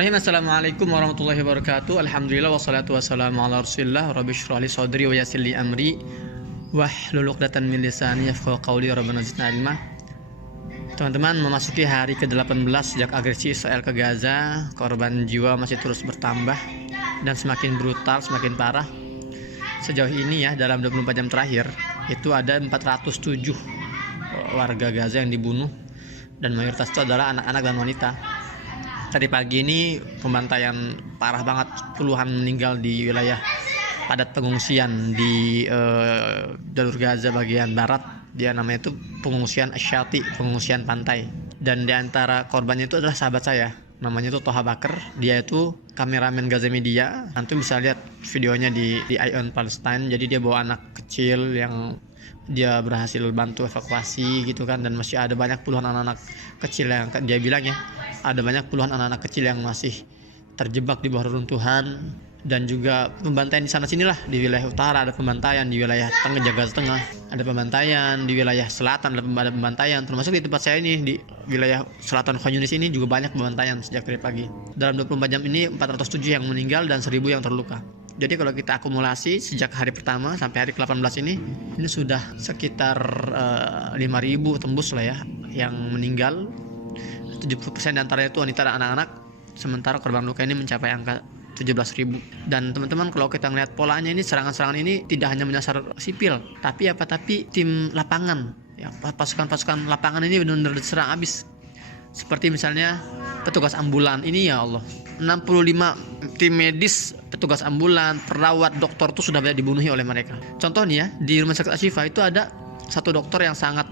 Assalamualaikum warahmatullahi wabarakatuh. Alhamdulillah wassalatu wassalamu ala Rasulillah. Rabbi shrah li sadri wa yassir li amri wahlul 'uqdatam min lisani yafqahu qawli. Rabbana zidna ilma. Teman-teman, memasuki hari ke-18 sejak agresi Israel ke Gaza, korban jiwa masih terus bertambah dan semakin brutal, semakin parah. Sejauh ini ya, dalam 24 jam terakhir itu ada 407 warga Gaza yang dibunuh, dan mayoritas itu adalah anak-anak dan wanita. Tadi pagi ini pembantaian parah banget, puluhan meninggal di wilayah padat pengungsian di jalur Gaza bagian barat. Dia namanya itu pengungsian Asyati, pengungsian pantai. Dan di antara korbannya itu adalah sahabat saya, namanya itu Toha Bakar. Dia itu kameramen Gaza Media. Nanti bisa lihat videonya di Eye on Palestine. Jadi dia bawa anak kecil yang dia berhasil bantu evakuasi gitu kan, dan masih ada banyak puluhan anak-anak kecil yang dia bilang ya, ada banyak puluhan anak-anak kecil yang masih terjebak di bawah reruntuhan. Dan juga pembantaian di sana sinilah, di wilayah utara ada pembantaian, di wilayah tengah Gaza Tengah ada pembantaian, di wilayah selatan ada pembantaian, termasuk di tempat saya ini di wilayah selatan Khan Yunis ini juga banyak pembantaian sejak dari pagi. Dalam 24 jam ini 407 yang meninggal dan 1000 yang terluka. Jadi kalau kita akumulasi sejak hari pertama sampai hari ke-18 ini sudah sekitar 5.000 tembus lah ya yang meninggal. 70% diantaranya itu wanita dan anak-anak, sementara korban luka ini mencapai angka 17.000. Dan teman-teman, kalau kita melihat polanya ini, serangan-serangan ini tidak hanya menyasar sipil, tapi tim lapangan ya, pasukan-pasukan lapangan ini benar-benar diserang habis. Seperti misalnya petugas ambulan ini, ya Allah, 65 tim medis, petugas ambulan, perawat, dokter itu sudah banyak dibunuhi oleh mereka. Contohnya di Rumah Sakit Ashifa itu ada satu dokter yang sangat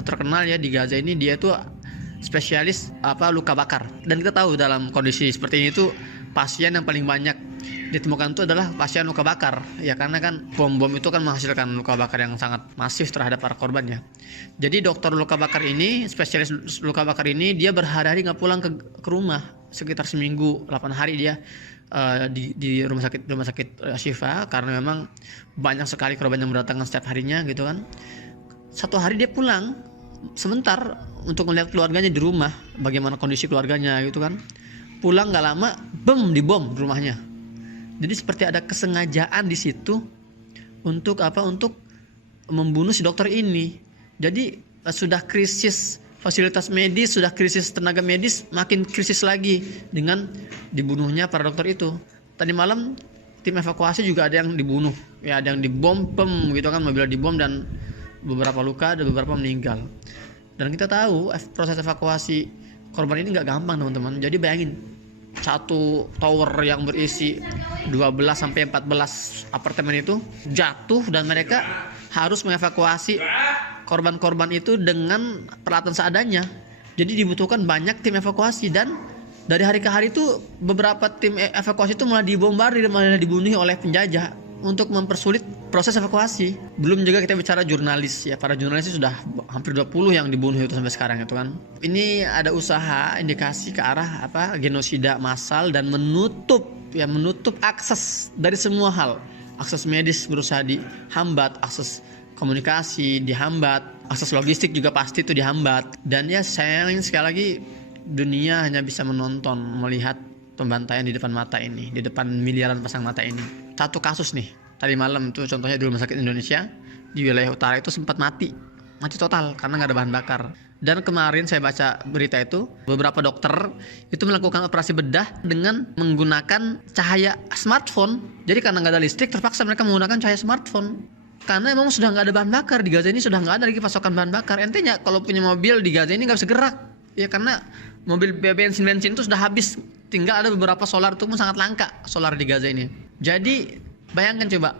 terkenal ya di Gaza ini, dia itu spesialis luka bakar. Dan kita tahu dalam kondisi seperti ini tuh pasien yang paling banyak ditemukan itu adalah pasien luka bakar ya, karena kan bom-bom itu kan menghasilkan luka bakar yang sangat masif terhadap para korbannya. Jadi dokter luka bakar ini, spesialis luka bakar ini, dia berhari-hari nggak pulang ke rumah, sekitar seminggu 8 hari dia di rumah sakit Ashifa, karena memang banyak sekali korban yang berdatangan setiap harinya gitu kan. Satu hari dia pulang sebentar untuk melihat keluarganya di rumah, bagaimana kondisi keluarganya gitu kan. Pulang nggak lama, dibom rumahnya. Jadi seperti ada kesengajaan di situ untuk membunuh si dokter ini. Jadi sudah krisis fasilitas medis, sudah krisis tenaga medis, makin krisis lagi dengan dibunuhnya para dokter itu. Tadi malam tim evakuasi juga ada yang dibunuh, ya ada yang dibom gitu kan, mobil dibom dan beberapa luka, ada beberapa meninggal. Dan kita tahu proses evakuasi korban ini nggak gampang teman-teman. Jadi bayangin, satu tower yang berisi 12-14 apartemen itu jatuh, dan mereka harus mengevakuasi korban-korban itu dengan peralatan seadanya. Jadi dibutuhkan banyak tim evakuasi, dan dari hari ke hari itu beberapa tim evakuasi itu malah dibombardir, malah dibunuh oleh penjajah untuk mempersulit proses evakuasi. Belum juga kita bicara jurnalis ya, para jurnalis sudah hampir 20 yang dibunuh itu sampai sekarang itu kan. Ini ada usaha indikasi ke arah genosida massal dan menutup akses dari semua hal. Akses medis berusaha dihambat, akses komunikasi dihambat, akses logistik juga pasti itu dihambat. Dan ya sayangnya sekali lagi dunia hanya bisa menonton, melihat pembantaian di depan mata ini, di depan miliaran pasang mata ini. Satu kasus nih, tadi malam itu contohnya di Rumah Sakit Indonesia di wilayah utara itu sempat mati total karena nggak ada bahan bakar. Dan kemarin saya baca berita itu, beberapa dokter itu melakukan operasi bedah dengan menggunakan cahaya smartphone. Jadi karena nggak ada listrik, terpaksa mereka menggunakan cahaya smartphone. Karena emang sudah nggak ada bahan bakar di Gaza ini, sudah nggak ada lagi pasokan bahan bakar. Intinya kalau punya mobil di Gaza ini nggak bisa gerak ya, karena mobil bensin itu sudah habis. Tinggal ada beberapa solar, itu pun sangat langka solar di Gaza ini. Jadi bayangkan coba,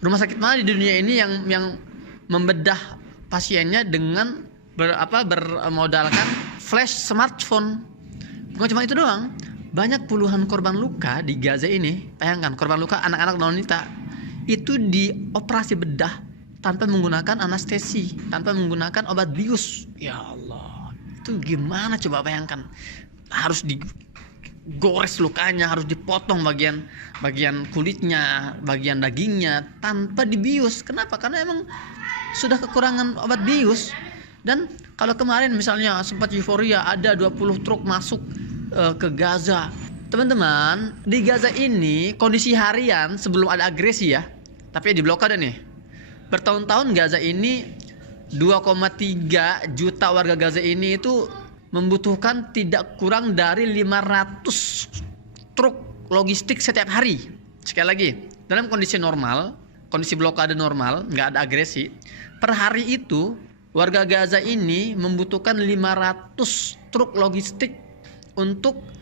rumah sakit mana di dunia ini yang membedah pasiennya dengan bermodalkan flash smartphone. Bukan cuma itu doang, banyak puluhan korban luka di Gaza ini. Bayangkan, korban luka anak-anak dan wanita itu dioperasi bedah tanpa menggunakan anestesi, tanpa menggunakan obat bius. Ya Allah, itu gimana coba bayangkan. Harus digores lukanya, harus dipotong bagian kulitnya, bagian dagingnya tanpa dibius. Kenapa? Karena emang sudah kekurangan obat bius. Dan kalau kemarin misalnya sempat euforia, ada 20 truk masuk ke Gaza, Teman-teman, di Gaza ini kondisi harian sebelum ada agresi ya, tapi di blokade nih. Bertahun-tahun Gaza ini 2,3 juta warga Gaza ini itu membutuhkan tidak kurang dari 500 truk logistik setiap hari. Sekali lagi, dalam kondisi normal, kondisi blokade normal, nggak ada agresi, per hari itu warga Gaza ini membutuhkan 500 truk logistik untuk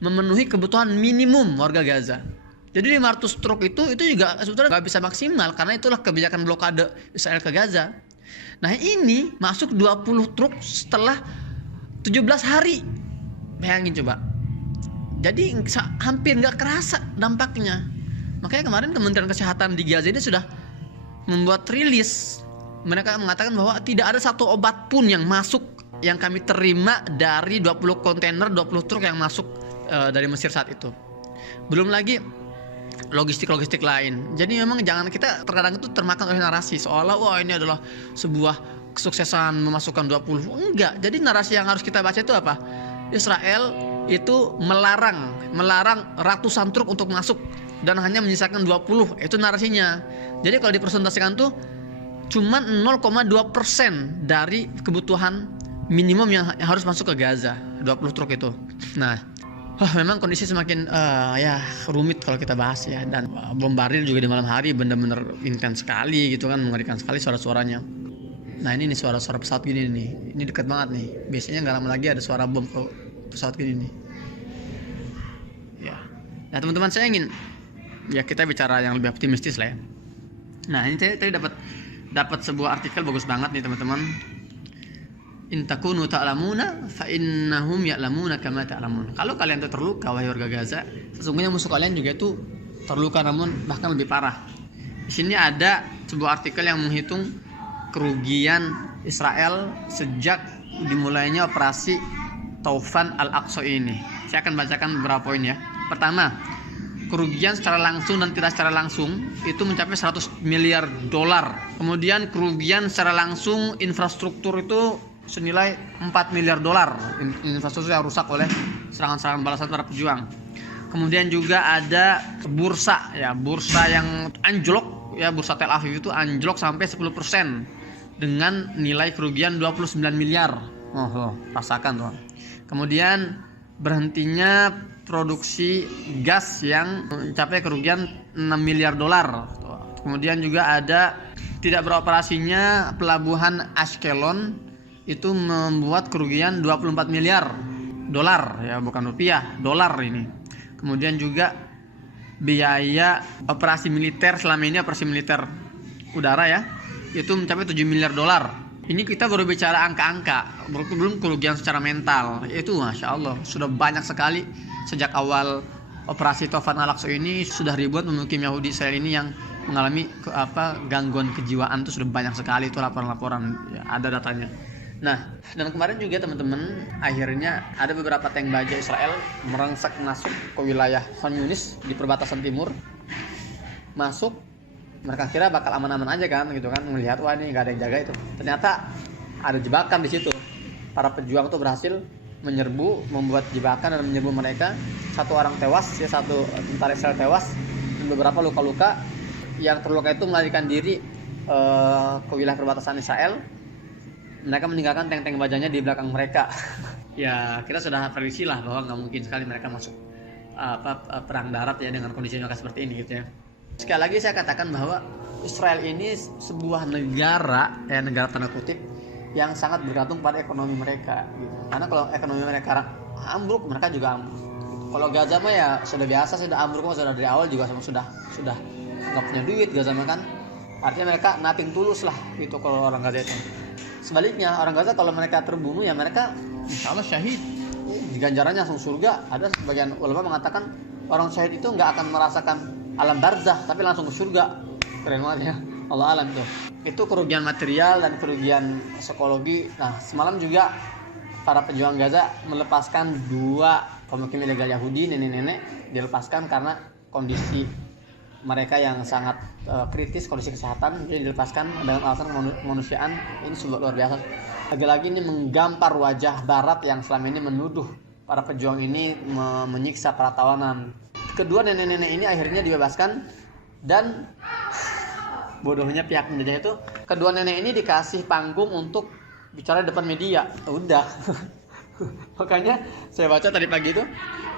memenuhi kebutuhan minimum warga Gaza. Jadi 500 truk itu juga sebetulnya nggak bisa maksimal karena itulah kebijakan blokade Israel ke Gaza. Nah ini masuk 20 truk setelah 17 hari. Bayangin coba. Jadi hampir nggak kerasa dampaknya. Makanya kemarin Kementerian Kesehatan di Gaza ini sudah membuat rilis. Mereka mengatakan bahwa tidak ada satu obat pun yang masuk yang kami terima dari 20 kontainer, 20 truk yang masuk dari Mesir saat itu. Belum lagi logistik lain. Jadi memang jangan kita terkadang itu termakan oleh narasi seolah wah ini adalah sebuah kesuksesan memasukkan 20. Enggak. Jadi narasi yang harus kita baca itu apa? Israel itu melarang ratusan truk untuk masuk dan hanya menyisakan 20. Itu narasinya. Jadi kalau dipresentasikan tuh cuma 0,2% dari kebutuhan minimum yang harus masuk ke Gaza, 20 truk itu. Nah, memang kondisi semakin ya rumit kalau kita bahas ya, dan bombardir juga di malam hari benar-benar intens sekali gitu kan, mengerikan sekali suara-suaranya. Nah ini nih suara-suara pesawat gini nih, ini dekat banget nih. Biasanya nggak lama lagi ada suara bom ke pesawat gini nih. Ya, nah teman-teman saya ingin ya kita bicara yang lebih optimistis lah ya. Nah ini saya tadi dapat sebuah artikel bagus banget nih teman-teman. In takunu ta'lamuna fa innahum ya'lamuna kama ta'lamun. Kalau kalian itu terluka wahai warga Gaza, sesungguhnya musuh kalian juga itu terluka namun bahkan lebih parah. Di sini ada sebuah artikel yang menghitung kerugian Israel sejak dimulainya operasi Taufan Al-Aqsa ini. Saya akan bacakan beberapa poin ya. Pertama, kerugian secara langsung dan tidak secara langsung itu mencapai 100 miliar dolar. Kemudian kerugian secara langsung infrastruktur itu senilai 4 miliar dolar, infrastruktur yang rusak oleh serangan-serangan balasan para pejuang. Kemudian juga ada bursa yang anjlok ya, bursa Tel Aviv itu anjlok sampai 10% dengan nilai kerugian 29 miliar. Rasakan tuh. Kemudian berhentinya produksi gas yang mencapai kerugian 6 miliar dolar. Kemudian juga ada tidak beroperasinya pelabuhan Ashkelon itu membuat kerugian 24 miliar dolar ya, bukan rupiah, dolar ini. Kemudian juga biaya operasi militer selama ini, operasi militer udara ya, itu mencapai 7 miliar dolar. Ini kita baru bicara angka-angka, belum kerugian secara mental. Itu Masya Allah sudah banyak sekali. Sejak awal operasi Taufan Al-Aqsa ini sudah ribuan pemukim Yahudi Israel ini yang mengalami gangguan kejiwaan itu sudah banyak sekali. Itu laporan-laporan ya, ada datanya. Nah, dan kemarin juga teman-teman akhirnya ada beberapa tank baja Israel merangsak masuk ke wilayah Khan Yunis di perbatasan timur. Masuk, mereka kira bakal aman-aman aja kan gitu kan, melihat wah ini nggak ada yang jaga itu. Ternyata ada jebakan di situ. Para pejuang tuh berhasil membuat jebakan dan menyerbu mereka. Satu orang tewas ya, satu tentara Israel tewas dan beberapa luka-luka. Yang terluka itu melarikan diri ke wilayah perbatasan Israel. Mereka meninggalkan tank-tank bajanya di belakang mereka. Ya kita sudah prediksi lah bahwa nggak mungkin sekali mereka masuk perang darat ya dengan kondisi mereka seperti ini gitu ya. Sekali lagi saya katakan bahwa Israel ini sebuah negara negara tanda kutip yang sangat bergantung pada ekonomi mereka gitu. Karena kalau ekonomi mereka ambruk, mereka juga ambruk. Kalau Gaza mah ya sudah biasa, sudah ambruk mah sudah dari awal juga sudah nggak punya duit Gaza mah kan. Artinya mereka nothing tulus lah gitu kalau orang Gaza itu. Sebaliknya orang Gaza kalau mereka terbunuh ya mereka insya Allah syahid, ganjarannya langsung surga. Ada sebagian ulama mengatakan orang syahid itu nggak akan merasakan alam barzah tapi langsung ke surga. Keren banget ya, Allah alam tuh. Itu kerugian material dan kerugian psikologi. Nah semalam juga para pejuang Gaza melepaskan 2 pemukim ilegal Yahudi, nenek-nenek dilepaskan karena kondisi mereka yang sangat kritis, kondisi kesehatan, jadi dilepaskan dengan alasan kemanusiaan. Ini sudah luar biasa. Lagi-lagi ini menggampar wajah Barat yang selama ini menuduh para pejuang ini menyiksa para tawanan. Kedua nenek-nenek ini akhirnya dibebaskan, dan bodohnya pihak penjajah itu, kedua nenek ini dikasih panggung untuk bicara depan media. Udah. Makanya saya baca tadi pagi itu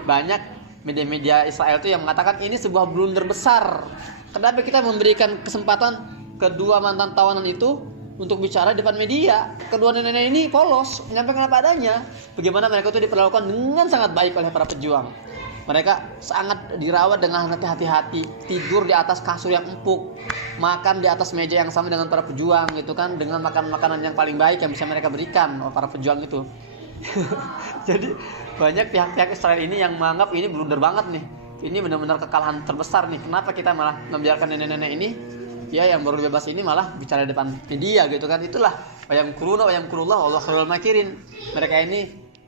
banyak media-media Israel itu yang mengatakan ini sebuah blunder besar. Kenapa kita memberikan kesempatan kedua mantan tawanan itu untuk bicara di depan media? Kedua nenek ini polos, menyampaikan apa adanya. Bagaimana mereka itu diperlakukan dengan sangat baik oleh para pejuang. Mereka sangat dirawat dengan hati-hati, tidur di atas kasur yang empuk, makan di atas meja yang sama dengan para pejuang gitu kan, dengan makan makanan yang paling baik yang bisa mereka berikan oleh para pejuang itu. Jadi banyak pihak-pihak Israel ini yang menganggap ini blunder banget nih. Ini benar-benar kekalahan terbesar nih. Kenapa kita malah membiarkan nenek-nenek ini, ya yang baru bebas ini malah bicara di depan media gitu kan. Itulah wayamkurullah Allah khairul makirin. Mereka ini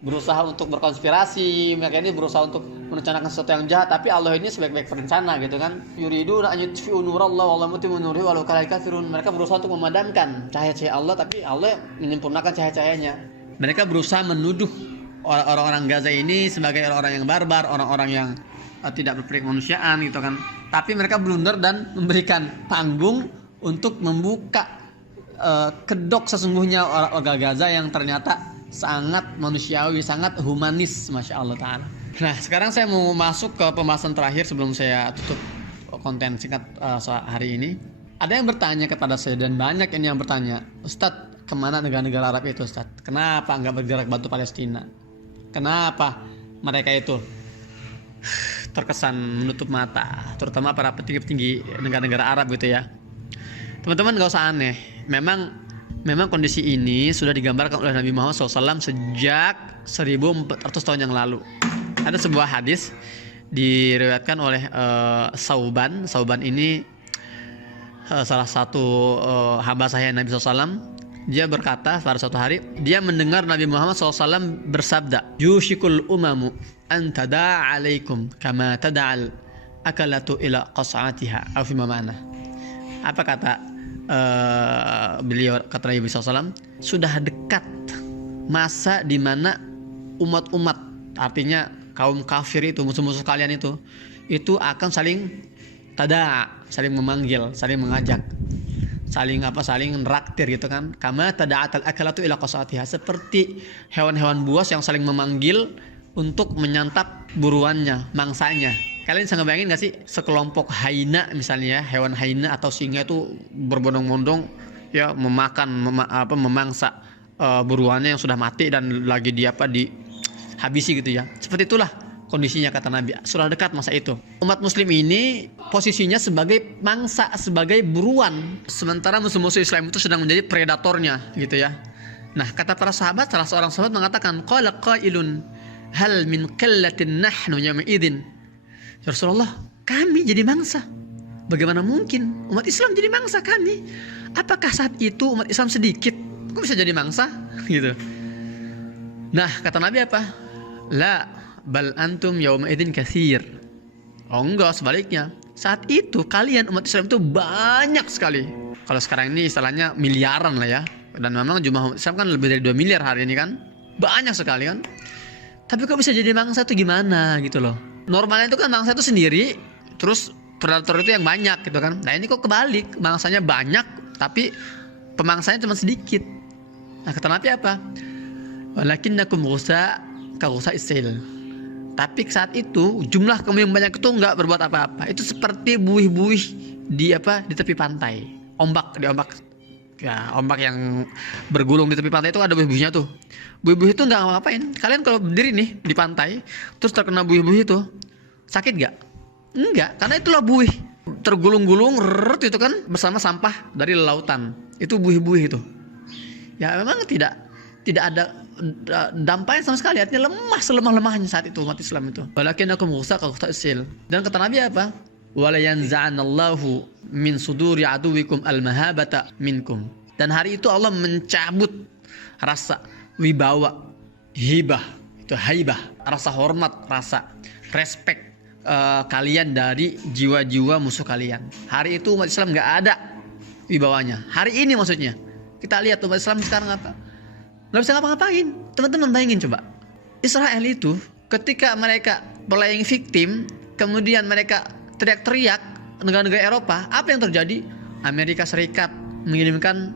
berusaha untuk berkonspirasi, mereka ini berusaha untuk merencanakan sesuatu yang jahat, tapi Allah ini sebaik-baik perencana gitu kan. Yuriduna an yutfi'u nurallahi wallahu mutimmu nurihi walau karihal kafirun. Mereka berusaha untuk memadamkan cahaya-cahaya Allah, tapi Allah menyempurnakan cahaya-cahayanya. Mereka berusaha menuduh orang-orang Gaza ini sebagai orang-orang yang barbar, orang-orang yang tidak berkemanusiaan gitu kan. Tapi mereka blunder dan memberikan panggung untuk membuka kedok sesungguhnya orang Gaza yang ternyata sangat manusiawi, sangat humanis, Masya Allah Ta'ala. Nah, sekarang saya mau masuk ke pembahasan terakhir sebelum saya tutup konten singkat hari ini. Ada yang bertanya kepada saya, dan banyak ini yang bertanya, Ustadz, kemana negara-negara Arab itu Ustadz? Kenapa nggak bergerak bantu Palestina? Kenapa mereka itu terkesan menutup mata, terutama para petinggi-petinggi negara-negara Arab gitu ya? Teman-teman gak usah aneh. Memang kondisi ini sudah digambarkan oleh Nabi Muhammad SAW sejak 1400 tahun yang lalu. Ada sebuah hadis diriwayatkan oleh Sauban. Sauban ini salah satu hamba sahih Nabi SAW. Dia berkata pada suatu hari, dia mendengar Nabi Muhammad SAW bersabda, yushikul umamu an tada'a alaikum kama tada'al akalatu ila qas'atiha. Au fima ma'na. Apa kata beliau, kata Nabi SAW, sudah dekat masa di mana umat-umat, artinya kaum kafir itu, musuh-musuh kalian itu akan saling saling memanggil, saling mengajak, saling neraktir gitu kan. Kama tada'atal akalatu ila qasatiha, seperti hewan-hewan buas yang saling memanggil untuk menyantap buruannya, mangsanya. Kalian bisa ngebayangin gak sih sekelompok hyena misalnya ya, hewan hyena atau singa itu berbondong-bondong ya memangsa buruannya yang sudah mati dan lagi dihabisi gitu ya. Seperti itulah kondisinya kata Nabi. Sudah dekat masa itu. Umat muslim ini posisinya sebagai mangsa, sebagai buruan, sementara musuh-musuh Islam itu sedang menjadi predatornya gitu ya. Nah, kata para sahabat, salah seorang sahabat mengatakan, qala qailun hal min qillatin nahnu yawma idzin. Ya Rasulullah, kami jadi mangsa. Bagaimana mungkin umat Islam jadi mangsa kami? Apakah saat itu umat Islam sedikit? Kok bisa jadi mangsa? Gitu. Nah, kata Nabi apa? La bal antum yauma idzin katsir. Oh enggak, sebaliknya. Saat itu kalian umat Islam itu banyak sekali. Kalau sekarang ini istilahnya miliaran lah ya. Dan memang jumlah umat Islam kan lebih dari 2 miliar hari ini kan. Banyak sekali kan. Tapi kok bisa jadi mangsa itu gimana gitu loh. Normalnya itu kan mangsa itu sendiri, terus predator itu yang banyak gitu kan. Nah ini kok kebalik, mangsanya banyak tapi pemangsanya cuma sedikit. Nah kata Nabi apa? Walakinnakum ghusa ka ghusa isil. Tapi saat itu jumlah kamu yang banyak itu nggak berbuat apa-apa. Itu seperti buih-buih di tepi pantai. Ombak ya, ombak yang bergulung di tepi pantai itu ada buih-buihnya tuh. Buih-buih itu nggak ngapain. Kalian kalau berdiri nih di pantai terus terkena buih-buih itu, sakit nggak? Enggak, karena itulah buih tergulung-gulung itu kan bersama sampah dari lautan. Itu buih-buih itu. Ya memang tidak ada dampaknya sama sekali. Artinya lemah selemah-lemahnya saat itu umat Islam itu. Walakinnakum ghusa ka ghusa isil. Dan kata Nabi apa? Wala yanza'anallahu min suduri aduwikum al-mahabata minkum. Dan hari itu Allah mencabut rasa wibawa, hibah, itu haibah, rasa hormat, rasa respect kalian dari jiwa-jiwa musuh kalian. Hari itu umat Islam nggak ada wibawanya. Hari ini maksudnya. Kita lihat umat Islam sekarang apa? Nggak bisa ngapa-ngapain. Teman-teman bayangin coba. Israel itu Ketika mereka playing victim, kemudian mereka teriak-teriak negara-negara Eropa, apa yang terjadi? Amerika Serikat mengirimkan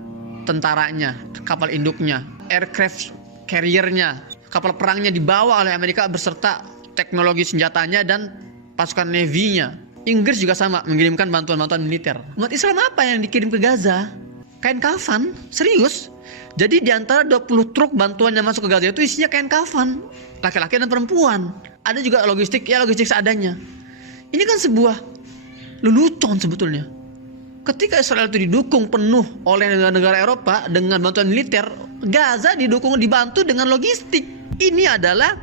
tentaranya, kapal induknya, aircraft carrier-nya, kapal perangnya dibawa oleh Amerika beserta teknologi senjatanya dan pasukan Navy-nya. Inggris juga sama, mengirimkan bantuan-bantuan militer. Umat Islam apa yang dikirim ke Gaza? Kain kafan, serius. Jadi di antara 20 truk bantuan yang masuk ke Gaza itu isinya kain kafan, laki-laki dan perempuan. Ada juga logistik seadanya. Ini kan sebuah lelucon sebetulnya. Ketika Israel itu didukung penuh oleh negara-negara Eropa dengan bantuan militer, Gaza dibantu dengan logistik. Ini adalah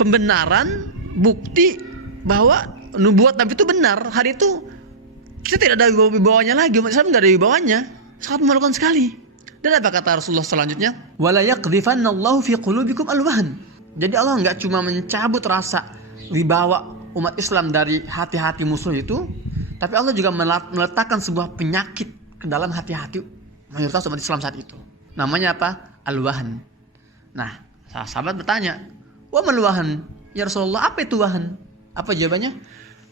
pembenaran bukti bahwa nubuat Nabi itu benar. Hari itu kita tidak ada wibawanya lagi, umat Islam tidak ada wibawanya. Sangat memalukan sekali. Dan apa kata Rasulullah selanjutnya? Wala yaqdhifannallahu fi qulubikum alwahan. Jadi Allah enggak cuma mencabut rasa wibawa umat Islam dari hati-hati musuh itu, tapi Allah juga meletakkan sebuah penyakit ke dalam hati-hati mayoritas umat Islam saat itu. Namanya apa? Al-wahan. Nah, sahabat bertanya, "Wa mal wahan?" Ya Rasulullah, apa itu wahan? Apa jawabannya?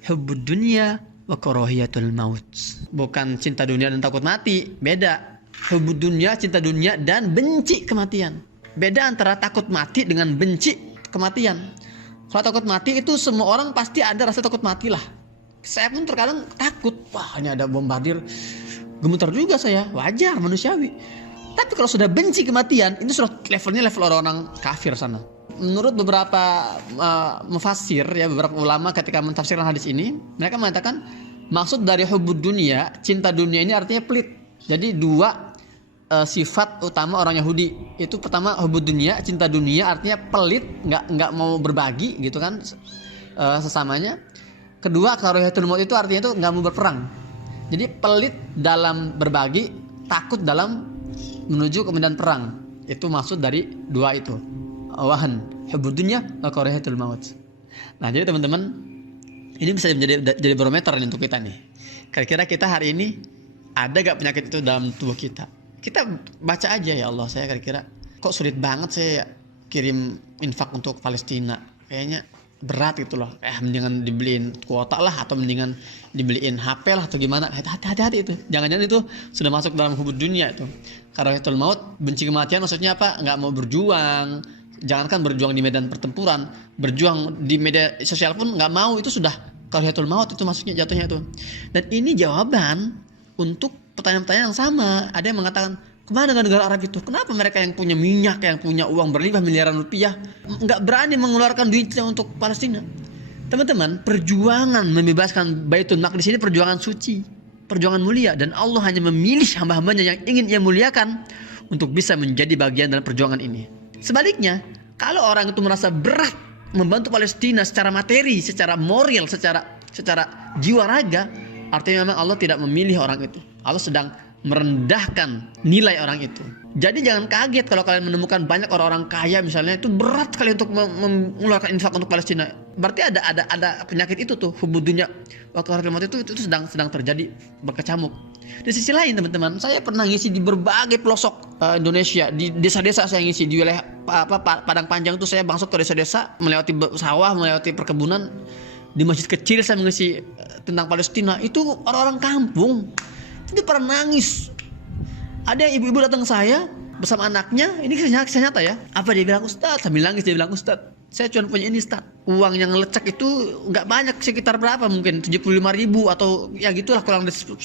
Hubbud dunya wa karahiyatul maut. Bukan cinta dunia dan takut mati, beda. Hubbud dunya, cinta dunia dan benci kematian. Beda antara takut mati dengan benci kematian. Kalau takut mati itu semua orang pasti ada rasa takut mati lah. Saya pun terkadang takut. Wah, ini ada bombardir. Gemetar juga saya. Wajar, manusiawi. Tapi kalau sudah benci kematian, itu sudah levelnya level orang-orang kafir sana. Menurut beberapa mufassir, ya, beberapa ulama ketika mentafsirkan hadis ini, mereka mengatakan maksud dari hubbud dunia, cinta dunia ini artinya pelit. Jadi dua sifat utama orang Yahudi itu, pertama hubbud dunia, cinta dunia, artinya pelit, nggak mau berbagi gitu kan sesamanya. Kedua, karahiyatul maut itu artinya itu nggak mau berperang. Jadi pelit dalam berbagi, takut dalam menuju ke medan perang. Itu maksud dari dua itu. Wahan, hubbud dunya wa karahiyatul maut. Nah, jadi teman-teman, ini bisa jadi barometer untuk kita nih. Kira-kira kita hari ini ada gak penyakit itu dalam tubuh kita? Kita baca aja, ya Allah, saya kira-kira kok sulit banget saya kirim infak untuk Palestina. Kayaknya berat gitu loh. Mendingan dibeliin kuota lah, atau mendingan dibeliin HP lah, atau gimana. Hati-hati itu. Jangan-jangan itu sudah masuk dalam hubbud dunya itu. Karahiyatul maut, benci kematian, maksudnya apa? Nggak mau berjuang. Jangankan berjuang di medan pertempuran, berjuang di media sosial pun nggak mau. Itu sudah karahiyatul maut, itu masuknya jatuhnya itu. Dan ini jawaban untuk pertanyaan-pertanyaan yang sama. Ada yang mengatakan, kemana negara Arab itu? Kenapa mereka yang punya minyak, yang punya uang berlimpah miliaran rupiah, nggak berani mengeluarkan duitnya untuk Palestina? Teman-teman, perjuangan membebaskan Baitul Maqdis ini perjuangan suci, perjuangan mulia, dan Allah hanya memilih hamba-hambanya yang ingin Ia muliakan untuk bisa menjadi bagian dalam perjuangan ini. Sebaliknya, kalau orang itu merasa berat membantu Palestina secara materi, secara moral, secara jiwa raga, artinya memang Allah tidak memilih orang itu. Allah sedang merendahkan nilai orang itu. Jadi jangan kaget kalau kalian menemukan banyak orang-orang kaya misalnya itu berat sekali untuk mengeluarkan infak untuk Palestina. Berarti ada penyakit itu tuh, hubbud dunya wa karahiyatul maut itu sedang terjadi berkecamuk. Di sisi lain teman-teman, saya pernah ngisi di berbagai pelosok Indonesia, di desa-desa saya ngisi di wilayah Padang Panjang itu. Saya masuk ke desa-desa, melewati sawah, melewati perkebunan. Di masjid kecil saya mengisi tentang Palestina. Itu orang-orang kampung itu pernah nangis. Ada yang ibu-ibu datang ke saya bersama anaknya. Ini kisah nyata ya. Apa dia bilang? Ustaz, sambil nangis dia bilang, Ustaz, saya cuma punya ini, Ustaz. Uang yang lecek itu nggak banyak, sekitar berapa mungkin 75.000 atau ya gitulah, kurang dari 100.000.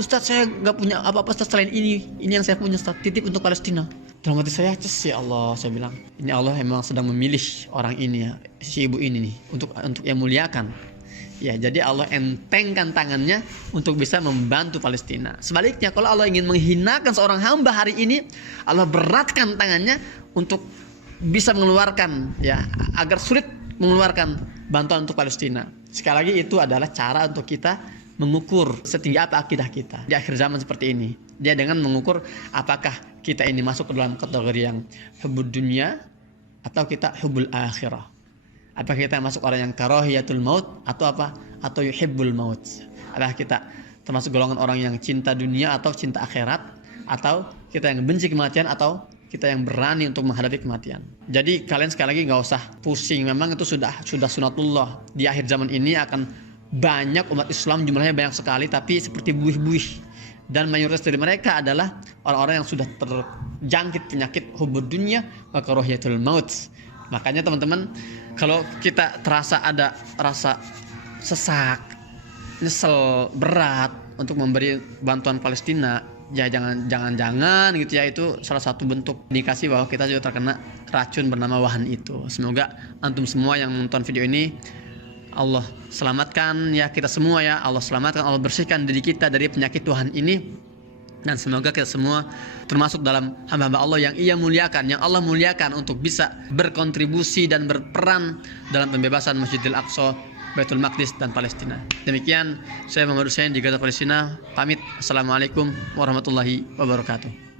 Ustaz, saya nggak punya apa-apa, Ustaz, selain ini yang saya punya, Ustaz, titip untuk Palestina. Dalam hati saya, ya Allah, saya bilang, ini Allah memang sedang memilih orang ini ya, si ibu ini nih, untuk yang muliakan. Ya, jadi Allah entengkan tangannya untuk bisa membantu Palestina. Sebaliknya, kalau Allah ingin menghinakan seorang hamba hari ini, Allah beratkan tangannya untuk bisa mengeluarkan, ya, agar sulit mengeluarkan bantuan untuk Palestina. Sekali lagi, itu adalah cara untuk kita mengukur setinggi apa akidah kita di akhir zaman seperti ini. Dia dengan mengukur apakah kita ini masuk ke dalam kategori yang hubbud dunya atau kita hubbul akhirah. Apakah kita masuk orang yang karahiyatul maut atau apa? Atau yuhibbul maut? Apakah kita termasuk golongan orang yang cinta dunia atau cinta akhirat? Atau kita yang benci kematian atau kita yang berani untuk menghadapi kematian. Jadi kalian sekali lagi nggak usah pusing. Memang itu sudah sunatullah. Di akhir zaman ini akan banyak umat Islam, jumlahnya banyak sekali, tapi seperti buih-buih. Dan mayoritas dari mereka adalah orang-orang yang sudah terjangkit penyakit hubud dunya wa karahiyatul maut. Makanya teman-teman, kalau kita terasa ada rasa sesak, nyesel, berat untuk memberi bantuan Palestina, ya jangan gitu ya, itu salah satu bentuk indikasi bahwa kita juga terkena racun bernama wahan itu. Semoga antum semua yang menonton video ini Allah selamatkan ya kita semua ya, Allah selamatkan, Allah bersihkan diri kita dari penyakit wahan ini, dan semoga kita semua termasuk dalam hamba-hamba Allah yang Ia muliakan, yang Allah muliakan untuk bisa berkontribusi dan berperan dalam pembebasan Masjidil Aqsa, Baitul Maqdis dan Palestina. Demikian saya Muhammad Hussein di Gaza Palestina, pamit. Assalamualaikum warahmatullahi wabarakatuh.